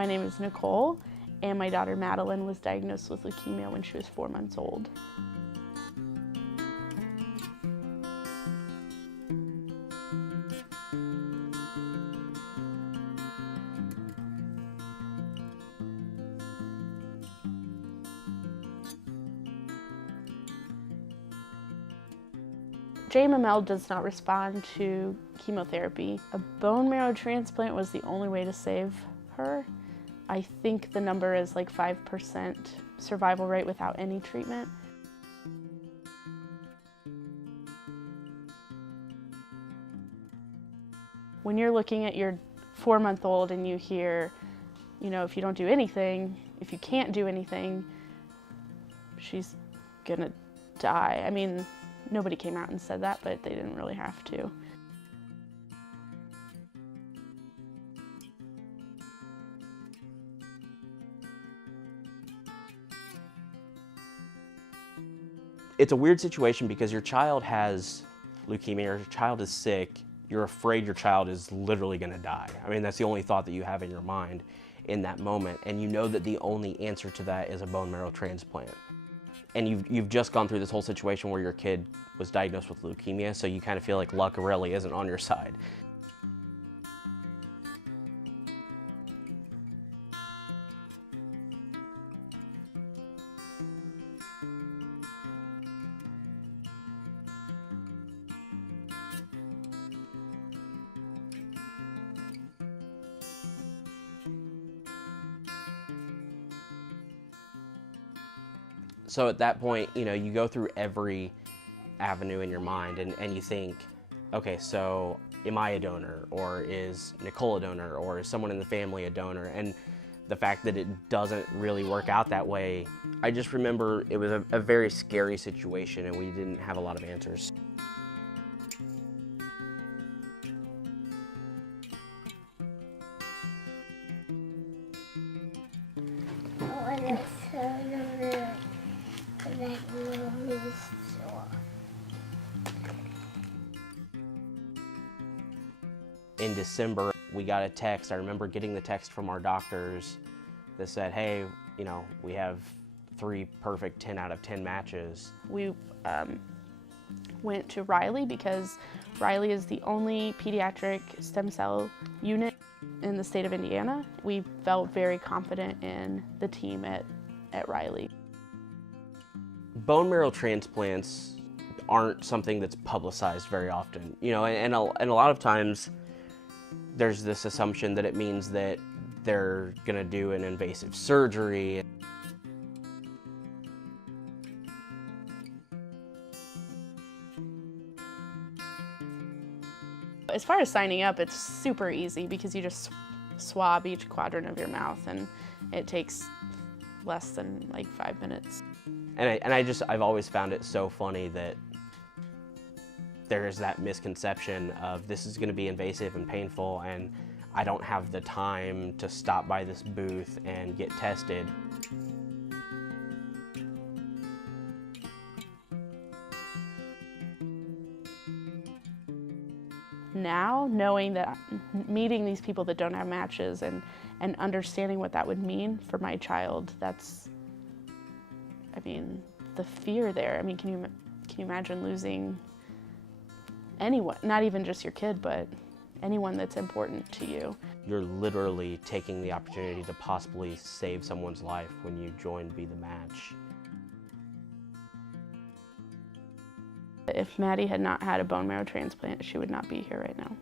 My name is Nicole, and my daughter Madeline was diagnosed with leukemia when she was 4 months old. JMML does not respond to chemotherapy. A bone marrow transplant was the only way to save her. I think the number is like 5% survival rate without any treatment. When you're looking at your 4-month-old and you hear, if you don't do anything, if you can't do anything, she's gonna die. I mean, nobody came out and said that, but they didn't really have to. It's a weird situation because your child has leukemia, your child is sick, you're afraid your child is literally gonna die. I mean, that's the only thought that you have in your mind in that moment, and you know that the only answer to that is a bone marrow transplant. And you've just gone through this whole situation where your kid was diagnosed with leukemia, so you kind of feel like luck really isn't on your side. So at that point, you go through every avenue in your mind and you think, okay, so am I a donor, or is Nicole a donor, or is someone in the family a donor? And the fact that it doesn't really work out that way, I just remember it was a very scary situation and we didn't have a lot of answers. In December, we got a text. I remember getting the text from our doctors that said, hey, we have 3 perfect 10 out of 10 matches. We went to Riley because Riley is the only pediatric stem cell unit in the state of Indiana. We felt very confident in the team at Riley. Bone marrow transplants aren't something that's publicized very often, and a lot of times there's this assumption that it means that they're gonna do an invasive surgery. As far as signing up, it's super easy because you just swab each quadrant of your mouth and it takes less than like 5 minutes. And I've always found it so funny that there's that misconception of this is gonna be invasive and painful and I don't have the time to stop by this booth and get tested. Now, knowing that, meeting these people that don't have matches and understanding what that would mean for my child, the fear there. Can you imagine losing anyone, not even just your kid, but anyone that's important to you? You're literally taking the opportunity to possibly save someone's life when you join Be the Match. If Maddie had not had a bone marrow transplant, she would not be here right now.